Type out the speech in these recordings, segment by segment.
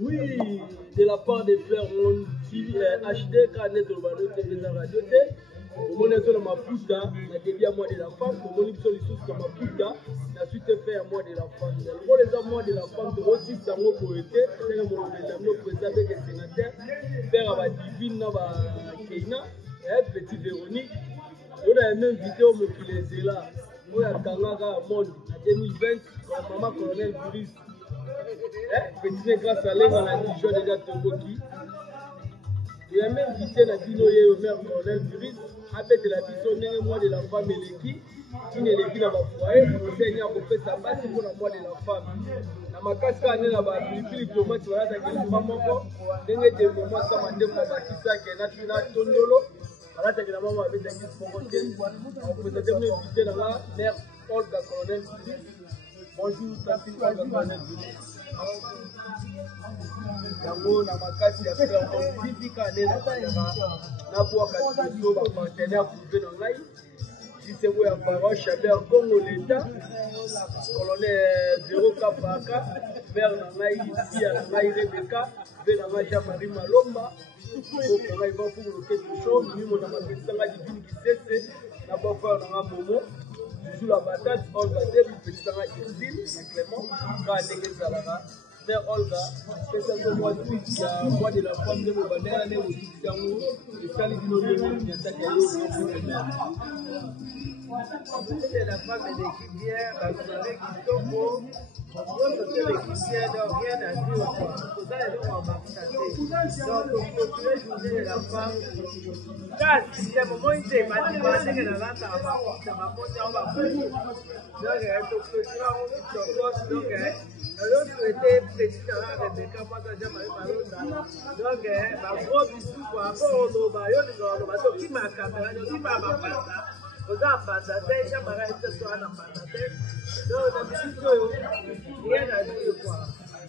Oui, de la part des frères Mon TV, HD, Canet, Urbano, TV, Radio T. Au moins, sur ma puta, la début à moi de la femme, au moins, sur les sous comme ma puta, la suite fait à moi de la femme. Pour les amours de la femme, aussi, ça m'a poété, c'est un mot président avec les sénateurs, père à la divine, à Keina, et petit Véronique. On a même vidéo, mon qui là, on a Kangaga à Monde, en 2020, comme maman colonel Virus. Petit grâce à l'un à la Dijon déjà Toboki. Il a même visité la Dinoye au maire colonel Virus. Avec la vision moi de la femme et l'équipe. Qui n'est l'équipe dans ma foyer. Le Seigneur a fait sa base pour la moi de la femme. Dans ma casque, on a un diplomate qui va être avec la femme. Il y a des moments où on a des moments qui sont là. Voilà, c'est que la maman avait des gens qui sont on peut être invité dans la mère Olga colonel Virus. Bonjour, Tati Olga colonel Virus. Yango na makasi ya frère Montifika nena na kwa katiso ba partenaire privé na ngai Jisebo ya parole Chabert Congo l'État colonel Véro Kapaka père na ngai ici na ngai Rebecca père na ngai Jean-Marie Malomba pour ngai va pour le quelque chose mimo na mapesa ngai divine kisese na ba frère na Momo sous la patate Olga Debi petit ngai Irzine Clément ka ndenge zalaka Mère Olga, c'est un mois de la femme de mon bannière, et aussi d'amour, et salut de nos lieux, qui attaquent à l'eau, c'est la femme de l'équipe hier, la soirée qui tombe, l'autre c'est l'équipe hier, donc rien à dire, tout ça est en marché. Donc, on continue journée de la femme. Car, c'est un moment où il s'est battu, que la lente à ma porte, à ma porte, on va faire. Donc, elle se fera au donc, alors, je était petit avec des capables de Marie-Malonda. Donc, ma gros bisou, pour rapport au Bayo, qui m'a caméra, qui m'a apparaît. Vous avez ambassadeur, j'ai marqué ce soir un ambassadeur. Donc, on a dit rien à dire quoi.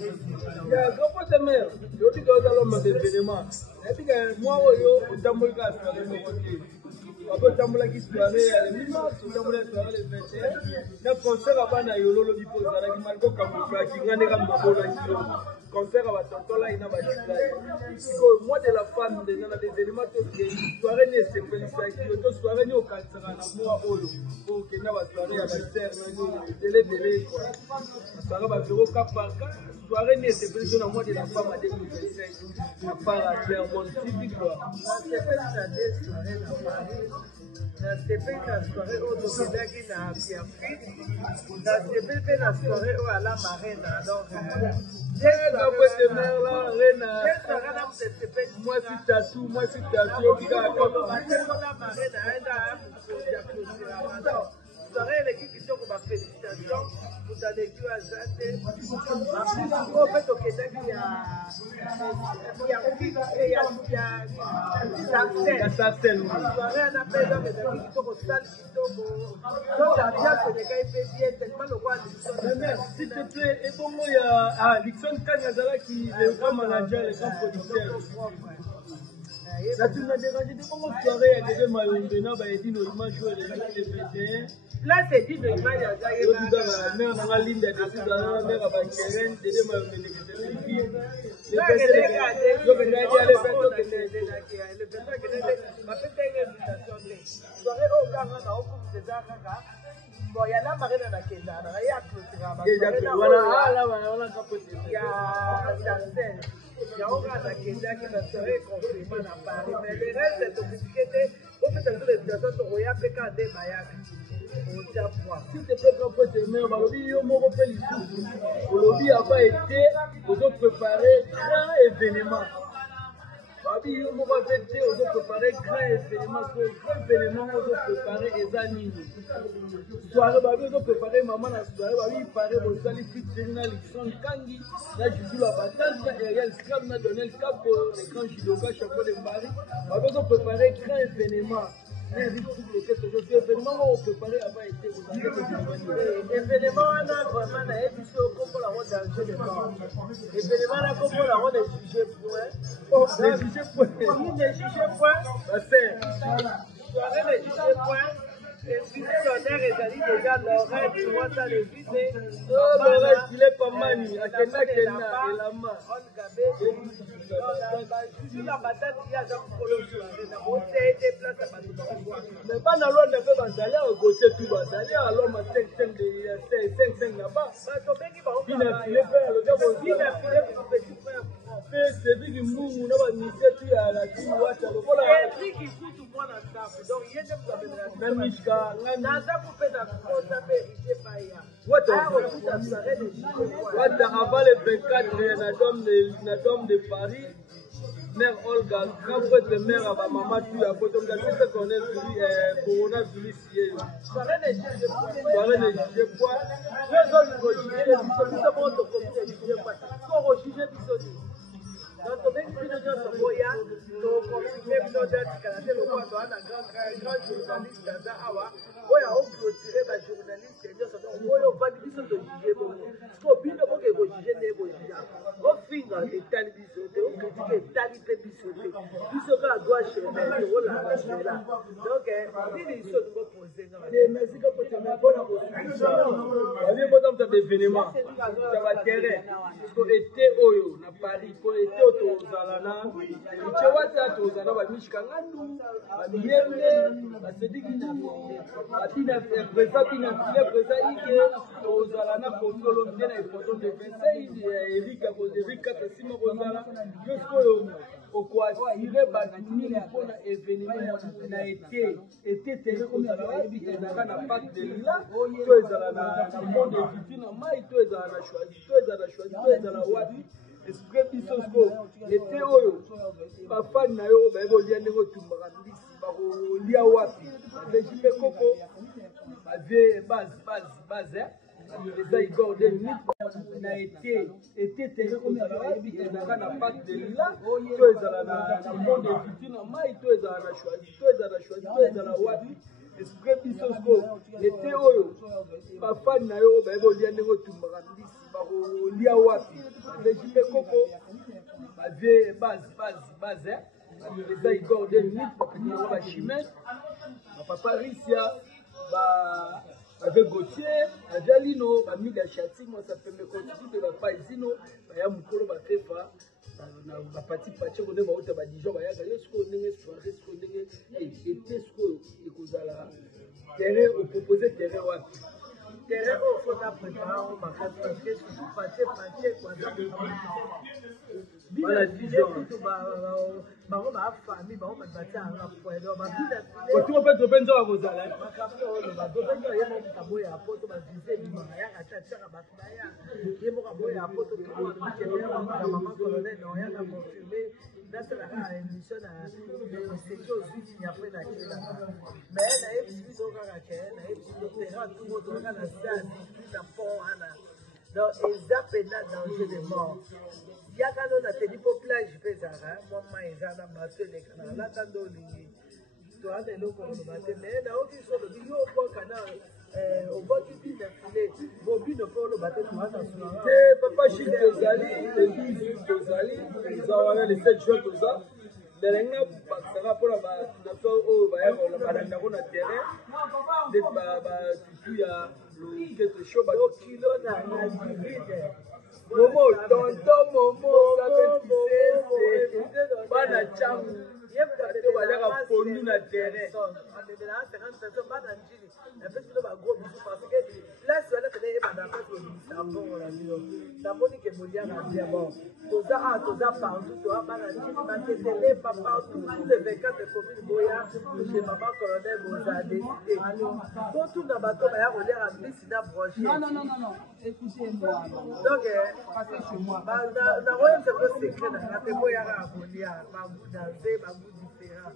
Il y a un gros de mer. Je dis que vous allez me événement. Je dis que moi, au Tamboulka, je vais me retirer. Après, Tamboula qui se parlait, le 8 mars, Tamboula se parlait le 21. Le concert à Bana Yolo, il faut que ça aille mal comme ça, qui gagne comme ça. Concert à Batontola, il n'a pas de moi de la femme, des éléments de soirée, c'est que soirée, au Katsara, à moi, pour qu'il n'y ait pas de soirée à la terre, télé, quoi. La soirée va faire au cap par cas. Soirée, c'est que dans moi de la femme à 2025, à part à Clermont, typique, quoi. C'est pas la soirée où nous sommes qui n'a pas fait la soirée où à la marine. Donc, moi c'est tatou, soirée l'équipe qui sont comme félicitations vous allez jouer à Zate en fait au Québec il y a Sarcelles soirée on appelle là mais qui sont au salle qui sont donc l'ambiance les gars il fait bien tellement le roi s'il te plaît et bon moi il y a Dixon Kanyazala qui est le grand manager et grand producteur. La tu m'as dérangé de comment soirée à Dédé Mayondena va aider nos images jouer les 21. Là c'est dit de image à Zaïre. La mère dans la ligne de dessus dans la mère à Bakeren, Dédé Mayondena qui était une fille. Je venais aller faire le ma petite invitation. Soirée au Ghana, au cours des Arabes. Bon, il y a la marine à la Kenda, il y a Clotilde. Voilà, là, on a capoté. Il y a Sarcelles. Il y a un Kenda qui va se confirmer à Paris. Mais le reste, c'est compliqué. Vous faites un peu de situation, vous avez fait des mayacs. S'il te plaît, quand vous êtes mère, le lobby n'a pas été pour préparer grand événement. Babi, on va fêter, on doit préparer grand événement. Grand événement, on doit préparer les animaux. Soirée, Babi, on doit préparer maman la soirée. Babi, il paraît, on doit aller faire une élection Kangi. Là, je joue la bataille. Il y a le scam, on a donné le cap pour les grands judokas, champion de Paris. Babi, on doit préparer grand événement. L'événement, on peut préparer avant été aux événements, on a vraiment la émission comme la route d'Angers de Mort. L'événement, on a comme la route des jugés points. Les jugés points. Les jugés points. C'est soirée des jugés points. invité d'honneur ezali déjà Laurette mwasa l'invité. Oh Laurette, il est pas mal. Akenda kenda elama. Mais pas dans l'autre fait bazali à côté tout bazali alors ma 5 là-bas. Bina filé faire le gars bina filé pour petit frère. C'est lui qui mou na ba mise tu à la tu wacha le voilà. C'est lui qui fout tout moi dans ça. Donc il y a des problèmes. Même Mishka na ça pour faire la cosa vérité pas ya. What avant le 24 na dom de Paris. Mère Olga, quand vous êtes mère à maman, tu as fait comme ça, c'est qu'on est coronavirus. Soirée ne juge pas. Je dois le rejuger, nous sommes de comité de juger pas. Pour rejuger, nous sommes. Donc, on est plus de gens sur Boya, donc on est même dans le Canada, le roi doit un grand journaliste à Awa. Boya, on peut tirer la journaliste et dire ça. On va dire qu'ils sont de juger. Parce qu'on peut pas que vous jugez, mais vous jugez. On finit les talibis, on critique les talibis. Ils sont à gauche, mais ils sont là. Donc, ils sont posés. Merci pour te mettre pour la constitution. On est dans un événement. Ça va terrain. Parce que été Oyo, à Paris, pour été Otozalana, tu vois, tu as Tozana, va Mishkangandu, va Miembe, va Sedikina, va Tina, Presa, Tina, Ike, Tozalana, pour solo, bien, et pour ton défense, Erika, Simo Rosala, jusqu'au au quoi tirer batuni pour un événement na été télé comme ça va éviter dans la parc de là tu es dans la monde éviter na mai tu es dans la choisi tu es dans la wadi esprit bisosko été oyo papa na yo ba ebo lia ndeko tumbaka mbisi ba ko lia wapi régime koko ba vie base les Igor de Nip n'a été télé comme ça va éviter dans la parc de là tu es dans la monde éviter na mai tu es dans la choisi tu es dans la wadi esprit bisosko été oyo papa na yo ba ebo lia ndeko tumbaka mbisi ba ko lia wapi régime koko ba vie base les Igor de Nip ba chimène papa Rissia avec Gauthier, avec Lino, avec Chati, moi ça peut me constituer de la paisino, il y a mon colo, il y a ma partie patché, on est au tabac Dijon, il y a des choses qu'on est soirée, ce qu'on est, et qu'est-ce qu'on est là, terrain, on propose terrain, terrain, on faut préparer, on va faire parce que si vous patché, quoi, voilà, Dijon. Bango ba famille bango ba batia nga poelo ba bina ko tu pe to benzo wa bozala ba kapto ba do benzo ye mo kabo ya poto ba vise ni ma ya acha cha ba ya ye mo kabo ya poto to ko ni ke ya maman colonel no ya na confirmer dans la émission na c'est que aussi ni après na kila mais na ebi so ka ke na ebi so terrain tout mo to na stade na pont ana donc ezapena danger de mort. Il y a quand on a tenu pour plage, je fais ça, moi, je suis en bateau, les canards, là, quand on dit, tu as des locaux, mais là, on dit, sur le bio, au canard, au bord du bin, au bin, au port, le bateau, tu as dans ce moment. C'est papa Chil Tozali, le 12 Tozali, ils ont les 7 jours de ça. Mais là, ça va pour la bateau, on a terrain, il y a quelque chose, kilo, on a vide. Momo, tonton Momo, ça fait c'est bana cham. Yebka balaka pondu na terrain. Là, c'est là que les madame sont savon la bio. La monique est mondiale à dire bon. Toza partout, toi bana télé pas partout tous les 24 de commune Boya, chez maman colonel Moza décidé. Quand tout dans bateau ba ya roler à Bissina broché. Non. Écoutez-moi. Donc passez chez moi. Bah na royaume c'est le secret na Boya à Bolia, ma goût danser, ma goût différent.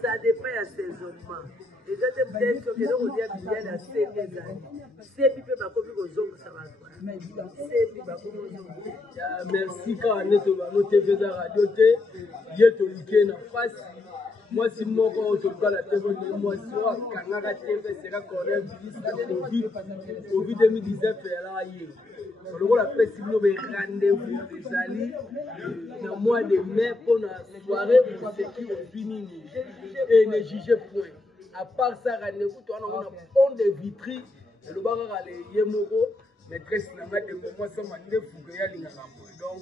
Ça dépend à saisonnement. Les gens peut-être que nous on dit bien à c'est pipe ma copie aux hommes ça va. C'est pipe ma copie. Merci quand nous TV de radio T, yeto week-end en face. Moi si mon quand on te la TV moi soir Kangara TV sera coronavirus Covid 2019 là hier. Le rôle après si nous rendez-vous les alliés dans mois de mai pour la soirée pour ceux qui ont fini et ne jugez point. à part ça rendez-vous toi on a pont de Vitry le bagara le yemoko maîtresse nanga de moment ça m'a dit fuga ya lingaka donc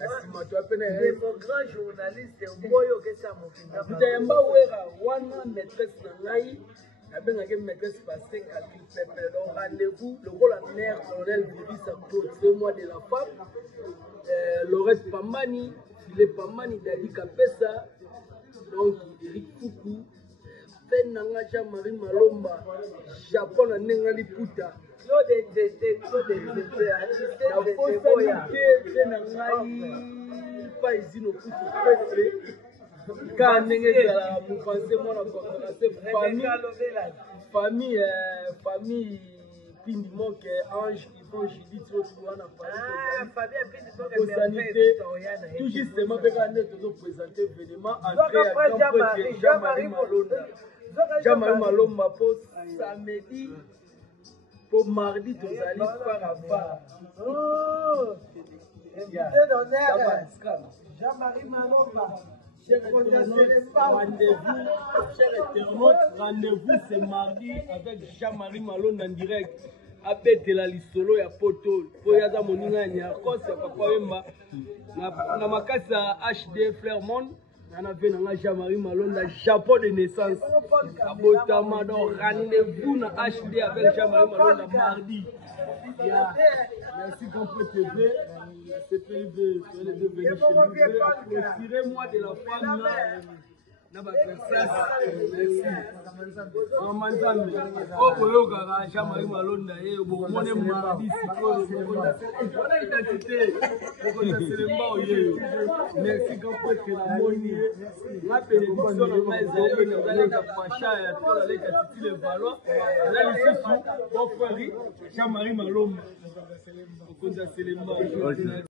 asima to apena mon grand journaliste moyo que ça mon finda Bidayamba wera wana maîtresse nangai nabengaki maîtresse passé calcul pepe donc rendez-vous le rôle la mère colonel Bibisa Claude c'est moi de la femme Laurette Pambani Philippe Pambani Dadi Kapesa donc Eric Fuku Ben Nanga Jean-Marie Malomba Japon na Nenga Liputa pas ici no kutu presque quand ndenge ezala mopanse mwana famille Pindi Moke Ange Yvon Judith otu wana sanité tout justement mpe kaka nde tozoprésente événement entrée ya grand prêtre Jean-Marie Malomba po samedi pour mardi tozali par Jean-Marie Malomba. Chers internautes, rendez-vous ce mardi avec Jean-Marie Malomba en direct. Abetela lisolo ya poto po yaza moninga ya kosa papa wemba na makasi HD Clermont na venanga Jean-Marie Malomba Japon de naissance abotama donc rendez-vous na HD avec Jean-Marie Malomba mardi. Merci Compre TV, CPIV, sur les deux venus chez nous. Tirez-moi de la femme là. Merci. Amanzambe. Oyo kaka Jean-Marie Malonda bomone mardi sikoyo wana identité okonda selemba oyo. Merci Compre TV moni. La bénédiction na maizali na zaleka pasha ya tola leka titile valo. Là lisusu bon frère Jean-Marie Malomba. Okonda selemba.